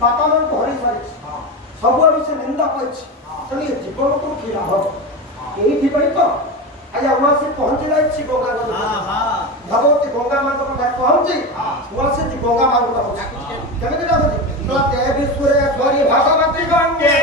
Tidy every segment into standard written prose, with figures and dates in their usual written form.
बापा मन को हरी सारी सबुआड़ से निंदा कर जीवन को कि लाभ यही तो आज वहाँ से पहुँची जाए गंगा भगवती गंगा माँ पहुँची वहाँ से गंगा माँ कमी देवीश्वरेश्वरी भगवती गंगे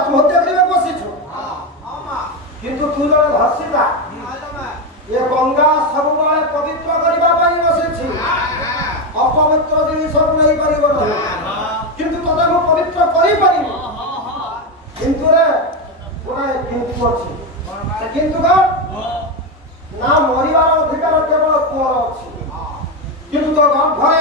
आत्महत्या करने बसी किंतु तू जन धर्षिता ये गंगा सब पवित्र करने बसी अपवित्र जिन सब नहीं पार किंतु तथा मु पवित्र कर किंतु रे गोटे किंतु अच्छी किंतु ना मरिवार अधिकार केवल पुअर अच्छी किंतु तो गर्भरे